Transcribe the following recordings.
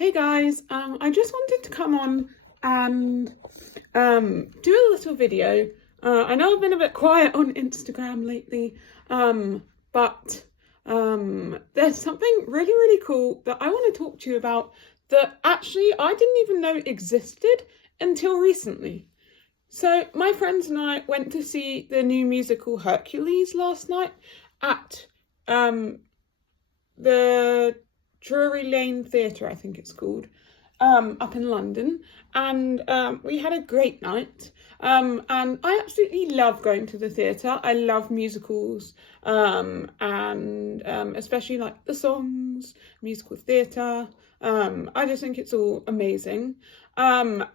Hey guys, I just wanted to come on and do a little video. I know I've been a bit quiet on Instagram lately, but there's something really cool that I want to talk to you about that actually I didn't even know existed until recently. So my friends and I went to see the new musical Hercules last night at the Drury Lane Theatre, I think it's called, up in London, and we had a great night. And I absolutely love going to the theatre. I love musicals, and especially like the songs, musical theatre. I just think it's all amazing. Yeah,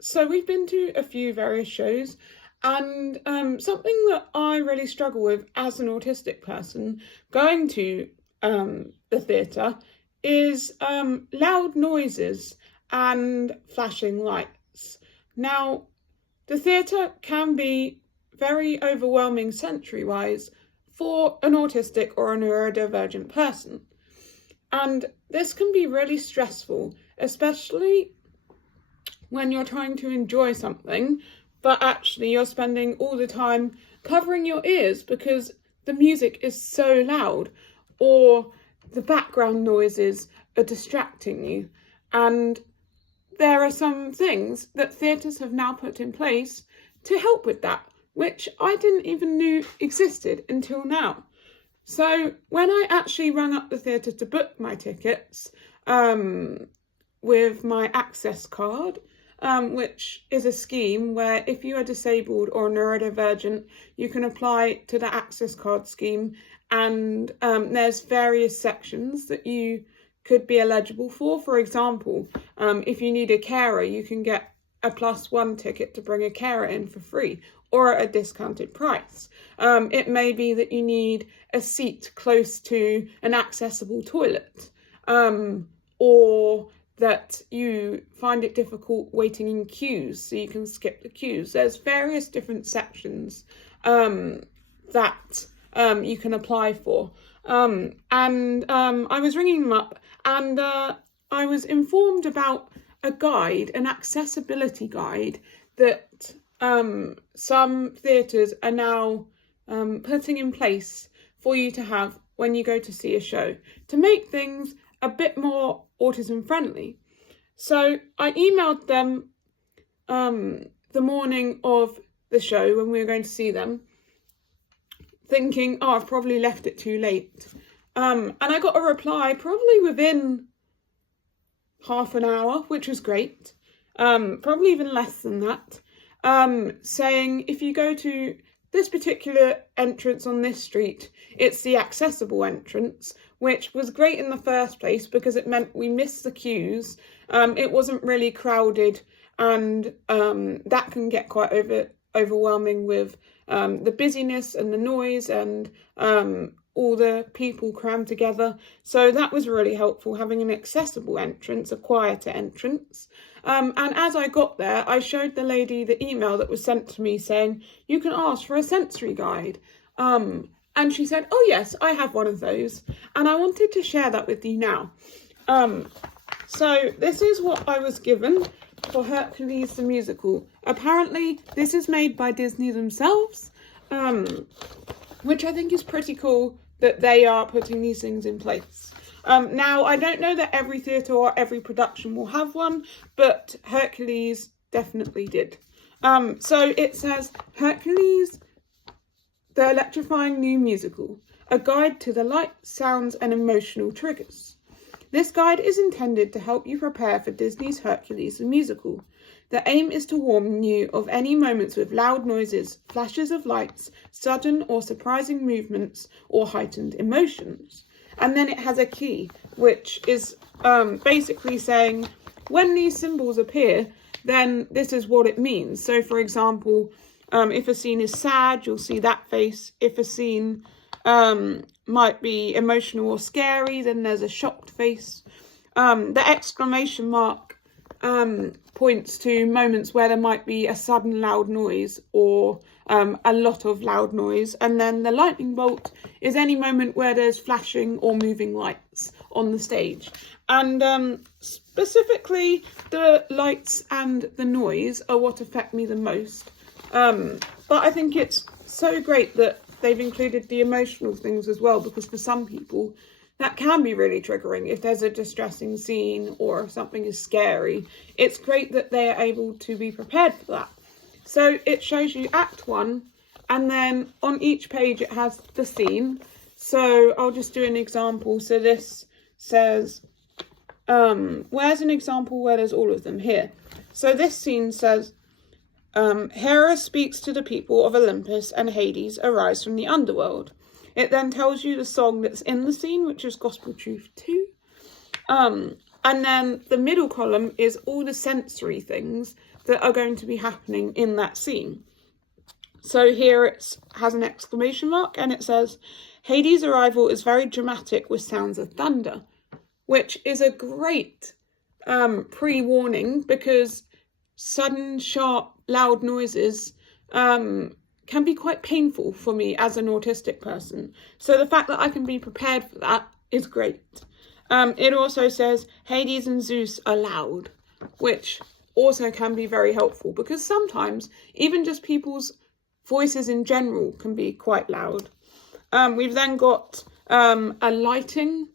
so we've been to a few various shows. And something that I really struggle with as an autistic person going to the theatre is loud noises and flashing lights. Now, the theatre can be very overwhelming sensory-wise for an autistic or a neurodivergent person. And this can be really stressful, especially when you're trying to enjoy something, but actually you're spending all the time covering your ears because the music is so loud or the background noises are distracting you. And there are some things that theatres have now put in place to help with that, which I didn't even know existed until now. So when I actually rang up the theatre to book my tickets with my Access card, which is a scheme where if you are disabled or neurodivergent, you can apply to the Access card scheme, and there's various sections that you could be eligible for. For example, if you need a carer, you can get a +1 ticket to bring a carer in for free or at a discounted price. It may be that you need a seat close to an accessible toilet, or that you find it difficult waiting in queues, so you can skip the queues. There's various different sections that you can apply for. I was ringing them up, and I was informed about a guide, an accessibility guide, that some theatres are now putting in place for you to have when you go to see a show to make things a bit more autism friendly. So I emailed them the morning of the show when we were going to see them, thinking, oh, I've probably left it too late. And I got a reply probably within half an hour, which was great. Probably even less than that, saying if you go to this particular entrance on this street, it's the accessible entrance, which was great in the first place because it meant we missed the queues. It wasn't really crowded, and that can get quite overwhelming with the busyness and the noise and all the people crammed together. So that was really helpful, having an accessible entrance, a quieter entrance. And as I got there, I showed the lady the email that was sent to me saying, you can ask for a sensory guide. And she said, oh yes, I have one of those. And I wanted to share that with you now. So this is what I was given for Hercules the musical. Apparently this is made by Disney themselves, which I think is pretty cool that they are putting these things in place. Now, I don't know that every theatre or every production will have one, but Hercules definitely did. So it says, Hercules, the electrifying new musical, a guide to the lights, sounds and emotional triggers. This guide is intended to help you prepare for Disney's Hercules the musical. The aim is to warn you of any moments with loud noises, flashes of lights, sudden or surprising movements, or heightened emotions. And then it has a key, which is basically saying, when these symbols appear, then this is what it means. So, for example, if a scene is sad, you'll see that face. If a scene might be emotional or scary, then there's a shocked face. The exclamation mark points to moments where there might be a sudden loud noise or a lot of loud noise. And then the lightning bolt is any moment where there's flashing or moving lights on the stage. And specifically, the lights and the noise are what affect me the most. But I think it's so great that they've included the emotional things as well, because for some people that can be really triggering. If there's a distressing scene or if something is scary, it's great that they are able to be prepared for that. So it shows you Act 1, and then on each page it has the scene. So I'll just do an example. So this says, where's an example where there's all of them? Here. So this scene says, Hera speaks to the people of Olympus and Hades arise from the underworld. It then tells you the song that's in the scene, which is Gospel Truth 2. And then the middle column is all the sensory things that are going to be happening in that scene. So here it has an exclamation mark and it says, Hades' arrival is very dramatic with sounds of thunder, which is a great pre-warning, because sudden, sharp, loud noises can be quite painful for me as an autistic person. So the fact that I can be prepared for that is great. It also says Hades and Zeus are loud, which also can be very helpful, because sometimes even just people's voices in general can be quite loud. We've then got a lighting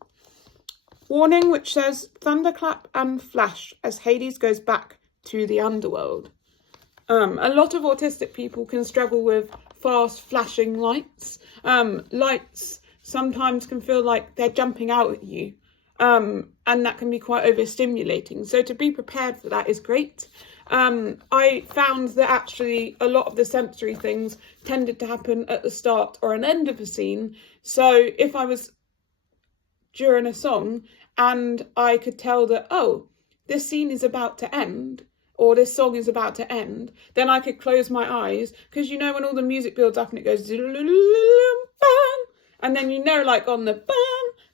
warning, which says thunderclap and flash as Hades goes back to the underworld. A lot of autistic people can struggle with fast flashing lights. Lights sometimes can feel like they're jumping out at you, and that can be quite overstimulating. So to be prepared for that is great. I found that actually a lot of the sensory things tended to happen at the start or an end of a scene. So if I was during a song and I could tell that, oh, this scene is about to end, or this song is about to end, then I could close my eyes, because you know when all the music builds up and it goes and then you know, like on the bam,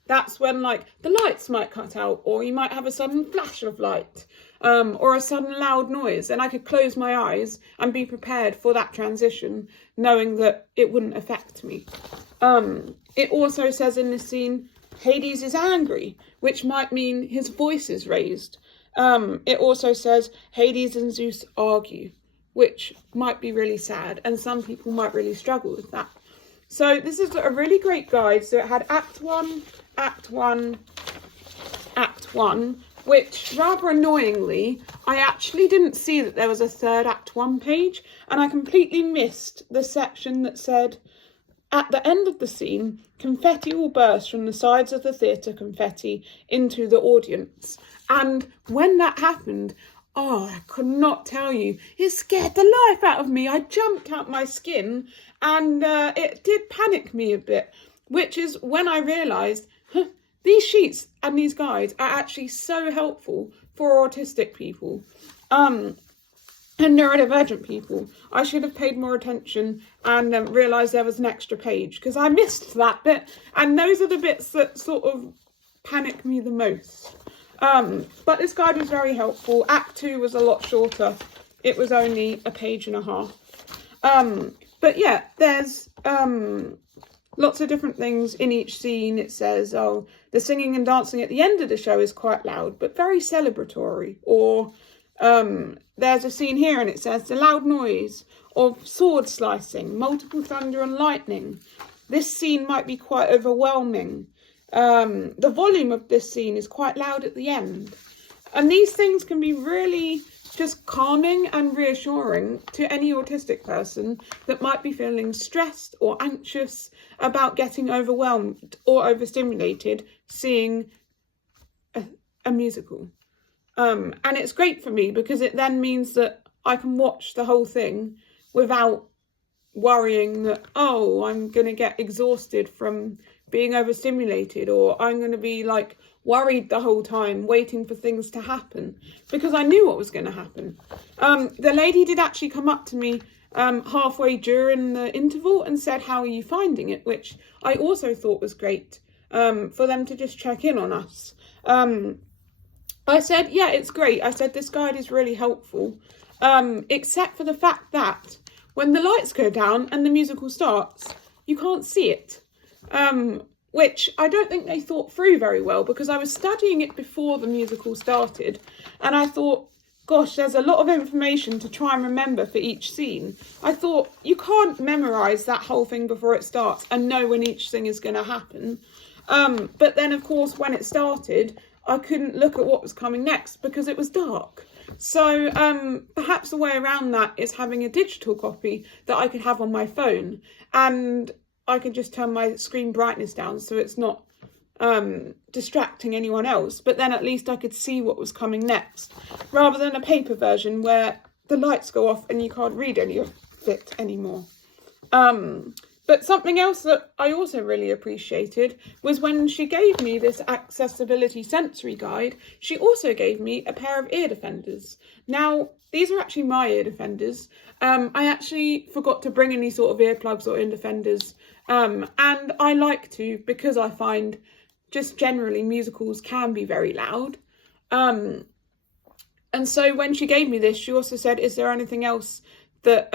that's when like the lights might cut out, or you might have a sudden flash of light, or a sudden loud noise, and I could close my eyes and be prepared for that transition, knowing that it wouldn't affect me. It also says in this scene, Hades is angry, which might mean his voice is raised. It also says Hades and Zeus argue, which might be really sad, and some people might really struggle with that. So this is a really great guide. So it had Act 1, Act 1, Act 1, which rather annoyingly, I actually didn't see that there was a third Act 1 page, and I completely missed the section that said, at the end of the scene, confetti will burst from the sides of the theatre confetti into the audience. And when that happened, oh, I could not tell you, it scared the life out of me. I jumped out my skin, and it did panic me a bit, which is when I realised these sheets and these guides are actually so helpful for autistic people. And neurodivergent people. I should have paid more attention and realised there was an extra page, because I missed that bit, and those are the bits that sort of panic me the most. But this guide was very helpful. Act 2 was a lot shorter. It was only a page and a half. But yeah, there's lots of different things in each scene. It says, oh, the singing and dancing at the end of the show is quite loud, but very celebratory. Or there's a scene here and it says the loud noise of sword slicing, multiple thunder and lightning. This scene might be quite overwhelming. The volume of this scene is quite loud at the end. And these things can be really just calming and reassuring to any autistic person that might be feeling stressed or anxious about getting overwhelmed or overstimulated seeing a musical. And it's great for me because it then means that I can watch the whole thing without worrying that, oh, I'm going to get exhausted from being overstimulated, or I'm going to be like worried the whole time waiting for things to happen, because I knew what was going to happen. The lady did actually come up to me halfway during the interval and said, how are you finding it? Which I also thought was great, for them to just check in on us. I said, yeah, it's great. I said, this guide is really helpful, except for the fact that when the lights go down and the musical starts, you can't see it. Which I don't think they thought through very well, because I was studying it before the musical started, and I thought, gosh, there's a lot of information to try and remember for each scene. I thought, you can't memorise that whole thing before it starts and know when each thing is going to happen. But then, of course, when it started, I couldn't look at what was coming next because it was dark. So perhaps the way around that is having a digital copy that I could have on my phone, and I could just turn my screen brightness down so it's not distracting anyone else, but then at least I could see what was coming next, rather than a paper version where the lights go off and you can't read any of it anymore. But something else that I also really appreciated was when she gave me this accessibility sensory guide, she also gave me a pair of ear defenders. Now, these are actually my ear defenders. I actually forgot to bring any sort of earplugs or ear defenders, and I like to, because I find just generally musicals can be very loud. And so when she gave me this, she also said, is there anything else that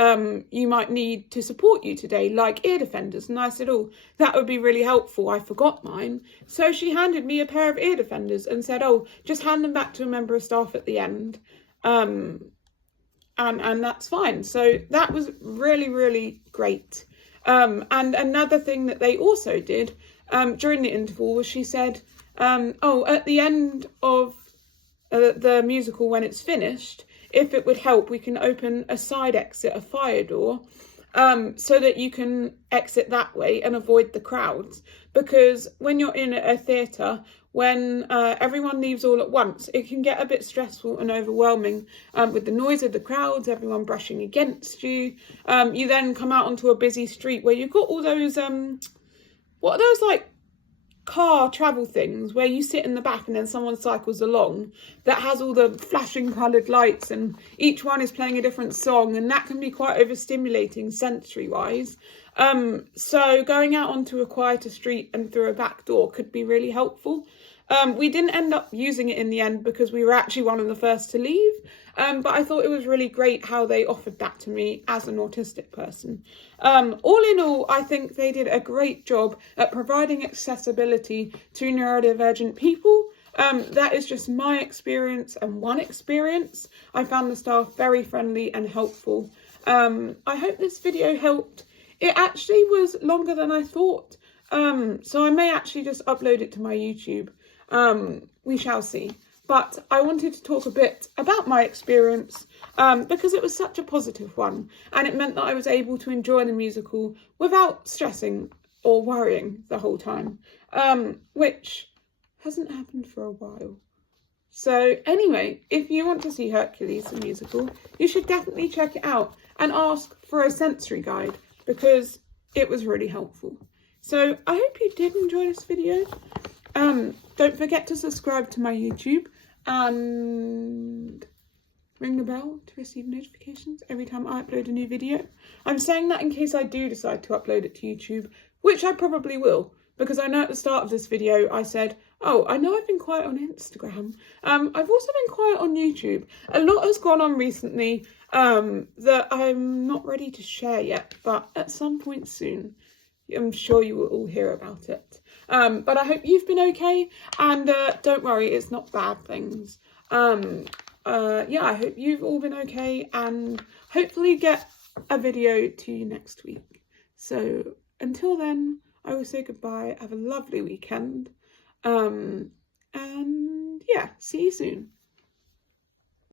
you might need to support you today, like ear defenders? And I said, oh, that would be really helpful. I forgot mine. So she handed me a pair of ear defenders and said, oh, just hand them back to a member of staff at the end. And that's fine. So that was really, really great. And another thing that they also did during the interval was she said, oh, at the end of the musical, when it's finished, if it would help, we can open a side exit, a fire door, so that you can exit that way and avoid the crowds. Because when you're in a theatre, when everyone leaves all at once, it can get a bit stressful and overwhelming with the noise of the crowds, everyone brushing against you. You then come out onto a busy street where you've got all those, what are those, like, car travel things where you sit in the back and then someone cycles along that has all the flashing coloured lights and each one is playing a different song, and that can be quite overstimulating sensory wise. So going out onto a quieter street and through a back door could be really helpful. We didn't end up using it in the end because we were actually one of the first to leave, but I thought it was really great how they offered that to me as an autistic person. All in all, I think they did a great job at providing accessibility to neurodivergent people. That is just my experience and one experience. I found the staff very friendly and helpful. I hope this video helped. It actually was longer than I thought, so I may actually just upload it to my YouTube. We shall see. But I wanted to talk a bit about my experience because it was such a positive one, and it meant that I was able to enjoy the musical without stressing or worrying the whole time, which hasn't happened for a while. So anyway, if you want to see Hercules the musical, you should definitely check it out and ask for a sensory guide because it was really helpful. So I hope you did enjoy this video. Don't forget to subscribe to my YouTube and ring the bell to receive notifications every time I upload a new video. I'm saying that in case I do decide to upload it to YouTube, which I probably will, because I know at the start of this video I said, oh, I know I've been quiet on Instagram. I've also been quiet on YouTube. A lot has gone on recently that I'm not ready to share yet, but at some point soon, I'm sure you will all hear about it. But I hope you've been okay, and don't worry, it's not bad things. Yeah, I hope you've all been okay, and hopefully get a video to you next week. So until then, I will say goodbye, have a lovely weekend, and yeah, see you soon.